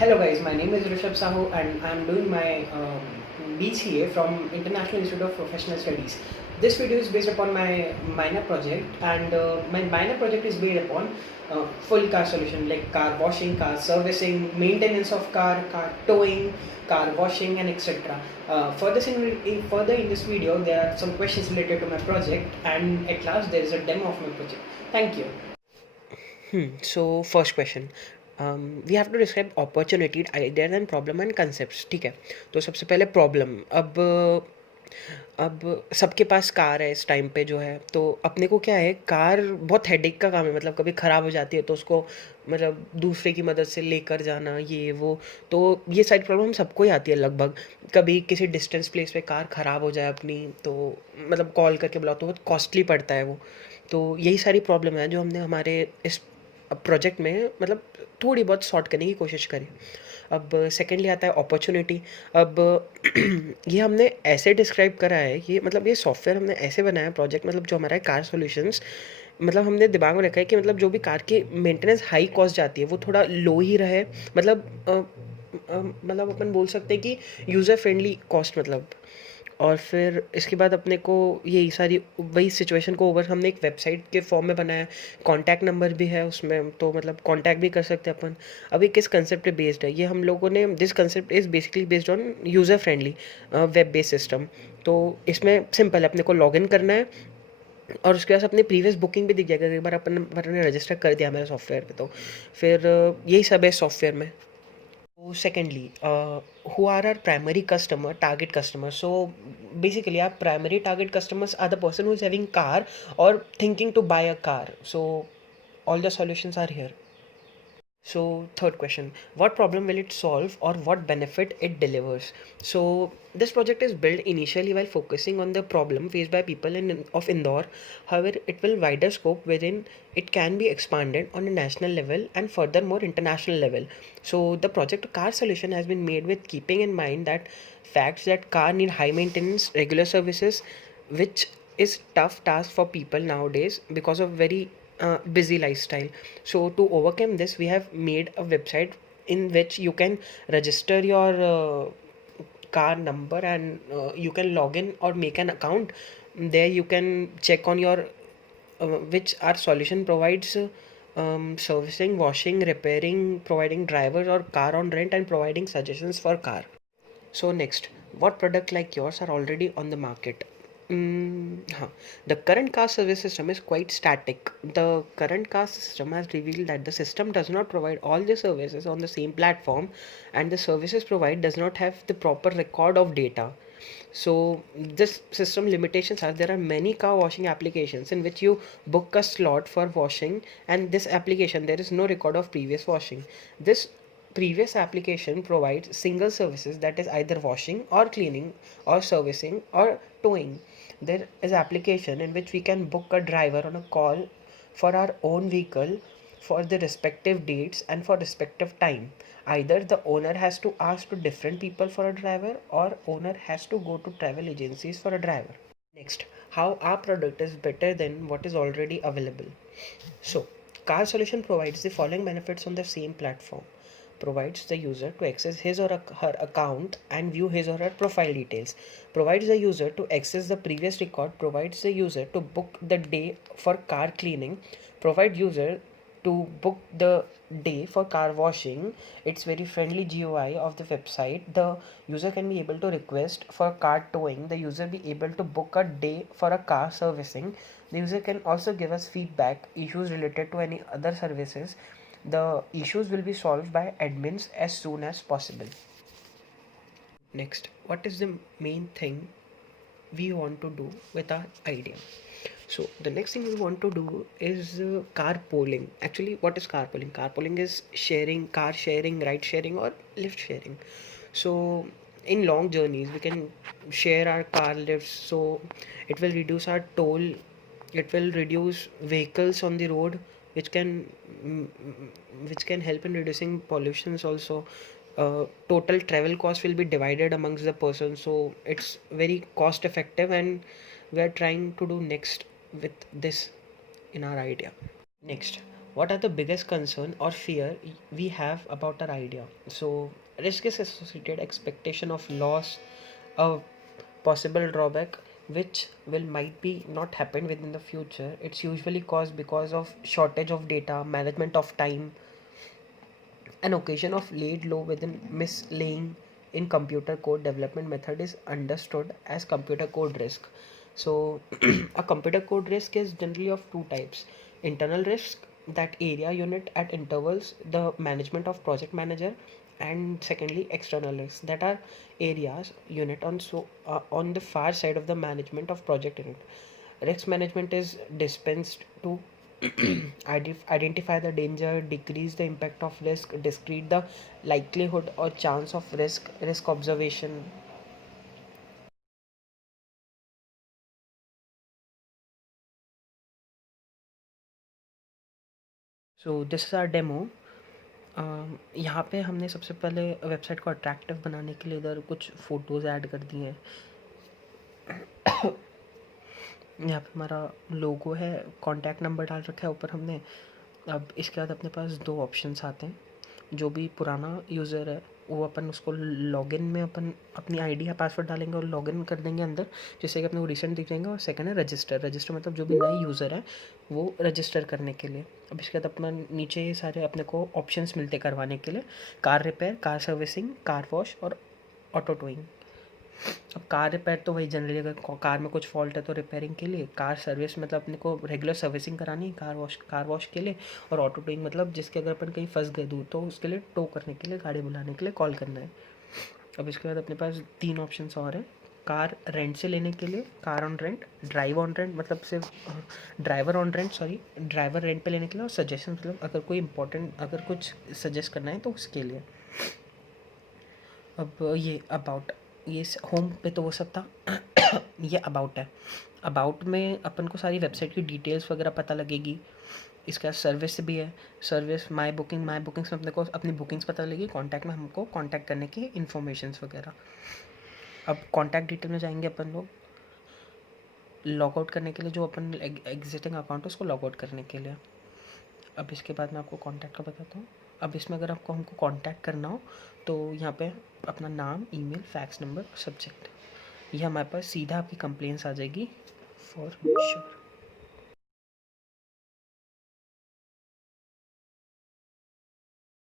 Hello guys, my name is Rishabh Sahu and I'm doing my BCA from International Institute of Professional Studies. This video is based upon my minor project and my minor project is based upon full car solution like car washing, car servicing, maintenance of car towing, car washing and etc. Further in this video there are some questions related to my project and at last there is a demo of my project. Thank you. So first question, we have to describe opportunity, ideas and problem and concepts. ठीक है, तो सबसे पहले problem. अब सबके पास car है इस time पे जो है, तो अपने को क्या है, कार बहुत हेडेक का काम है. मतलब कभी ख़राब हो जाती है तो उसको मतलब दूसरे की मदद से लेकर जाना, ये वो. तो ये सारी प्रॉब्लम सबको ही आती है लगभग. कभी किसी डिस्टेंस प्लेस पे कार ख़राब हो जाए अपनी, तो मतलब कॉल करके बुलाओ तो बहुत कॉस्टली पड़ता है वो. तो यही सारी प्रॉब्लम है जो हमने हमारे इस प्रोजेक्ट में मतलब थोड़ी बहुत सॉर्ट करने की कोशिश करी. अब सेकेंडली आता है अपॉर्चुनिटी. अब ये हमने ऐसे डिस्क्राइब करा है कि मतलब ये सॉफ्टवेयर हमने ऐसे बनाया प्रोजेक्ट, मतलब जो हमारा है कार सॉल्यूशंस, मतलब हमने दिमाग में रखा है कि मतलब जो भी कार की मेंटेनेंस हाई कॉस्ट जाती है वो थोड़ा लो ही रहे. मतलब अपन बोल सकते हैं कि यूज़र फ्रेंडली कॉस्ट मतलब. और फिर इसके बाद अपने को यही सारी वही सिचुएशन को ओवर हमने एक वेबसाइट के फॉर्म में बनाया. कॉन्टैक्ट नंबर भी है उसमें, तो मतलब कॉन्टैक्ट भी कर सकते हैं अपन. अभी किस कंसेप्ट पे बेस्ड है ये हम लोगों ने, this concept is basically based on user friendly web based system. तो इसमें सिंपल है, अपने को लॉगिन करना है और उसके बाद अपनी प्रीवियस बुकिंग भी दिख जाएगा एक बार अपन ने रजिस्टर कर दिया हमारे सॉफ्टवेयर पे. तो फिर यही सब है सॉफ्टवेयर में. So secondly, who are our primary customer, target customers? So basically, our primary target customers are the person who is having car or thinking to buy a car. So all the solutions are here. So third question, what problem will it solve or what benefit it delivers? So this project is built initially while focusing on the problem faced by people of Indore. However, it will wider scope wherein it can be expanded on a national level and furthermore international level. So the project car solution has been made with keeping in mind that facts that car need high maintenance, regular services, which is tough task for people nowadays because of very busy lifestyle. So to overcome this, we have made a website in which you can register your car number and you can log in or make an account. There you can check on your which our solution provides servicing, washing, repairing, providing drivers or car on rent and providing suggestions for car. So next, what product like yours are already on the market? Huh. The current caste service system is quite static. The current caste system has revealed that the system does not provide all the services on the same platform, and the services provided does not have the proper record of data. So this system limitations are there are many car washing applications in which you book a slot for washing, and this application there is no record of previous washing. This previous application provides single services, that is either washing or cleaning or servicing or towing. There is application in which we can book a driver on a call for our own vehicle for the respective dates and for respective time. Either the owner has to ask to different people for a driver or owner has to go to travel agencies for a driver. Next, how our product is better than what is already available. So car solution provides the following benefits on the same platform. Provides the user to access his or her account and view his or her profile details. Provides the user to access the previous record. Provides the user to book the day for car cleaning. Provide user to book the day for car washing. It's very friendly GUI of the website. The user can be able to request for car towing. The user be able to book a day for a car servicing. The user can also give us feedback issues related to any other services. The issues will be solved by admins as soon as possible. Next, what is the main thing we want to do with our idea? So the next thing we want to do is carpooling. Actually, what is carpooling? Carpooling is sharing, car sharing, ride sharing or lift sharing. So in long journeys we can share our car lifts, so it will reduce our toll, it will reduce vehicles on the road, which can which can help in reducing pollutions also. Total travel cost will be divided amongst the person, so it's very cost effective and we are trying to do next with this in our idea. Next, what are the biggest concern or fear we have about our idea? So risk is associated expectation of loss, a possible drawback which will might be not happen within the future. It's usually caused because of shortage of data, management of time, an occasion of laid low within mislaying in computer code development method is understood as computer code risk. So a computer code risk is generally of two types: internal risk, that area unit at intervals the management of project manager, and secondly external risks, that are areas unit on the far side of the management of project unit. Risk management is dispensed to identify the danger, decrease the impact of risk, discrete the likelihood or chance of risk observation. So this is our demo. यहाँ पे हमने सबसे पहले website को attractive बनाने के लिए इधर कुछ फ़ोटोज़ ऐड कर दिए हैं। यहाँ पे हमारा लोगो है, कॉन्टैक्ट नंबर डाल रखा है ऊपर हमने। अब इसके बाद अपने पास दो ऑप्शंस आते हैं। जो भी पुराना यूज़र है वो अपन उसको लॉगिन में अपन अपनी आईडी या पासवर्ड डालेंगे और लॉगिन कर देंगे अंदर, जिससे कि अपने को रिसेंट दिख जाएंगे। और सेकंड है रजिस्टर। रजिस्टर मतलब जो भी नए यूज़र है वो रजिस्टर करने के लिए। अब इसके बाद अपना नीचे ये सारे अपने को ऑप्शंस मिलते करवाने के लिए: car repair, car servicing, car wash और ऑटो टोइंग। अब कार रिपेयर तो वही जनरली अगर कार में कुछ फॉल्ट है तो रिपेयरिंग के लिए। कार सर्विस मतलब अपने को रेगुलर सर्विसिंग करानी है कार वॉश के लिए। और ऑटो टोइंग मतलब जिसके अगर अपन कहीं फंस गए दूर तो उसके लिए टो करने के लिए, गाड़ी बुलाने के लिए कॉल करना है। अब इसके बाद अपने पास तीन ऑप्शंस और हैं: कार रेंट से लेने के लिए, car on rent, drive on rent मतलब सिर्फ driver on rent, sorry driver rent पे लेने के लिए, और सजेशन मतलब अगर कोई इंपॉर्टेंट अगर कुछ सजेस्ट करना है तो उसके लिए। अब ये अबाउट, ये होम पे तो वो सब था। ये अबाउट है। अबाउट में अपन को सारी वेबसाइट की डिटेल्स वगैरह पता लगेगी। इसका सर्विस भी है, सर्विस माई बुकिंग्स में अपने को अपनी बुकिंग्स पता लगेगी। कॉन्टैक्ट में हमको कॉन्टैक्ट करने की इन्फॉर्मेशंस वगैरह। अब कॉन्टैक्ट डिटेल में जाएंगे अपन लोग लॉग आउट करने के लिए, जो अपन एग्जिस्टिंग अकाउंट है उसको लॉग आउट करने के लिए। अब इसके बाद मैं आपको कॉन्टैक्ट का बताता हूँ। अब इसमें अगर आपको हमको कॉन्टैक्ट करना हो तो यहाँ पे अपना नाम, ईमेल, फैक्स नंबर, सब्जेक्ट, ये हमारे पास सीधा आपकी कंप्लेंट्स आ जाएगी फॉर श्योर।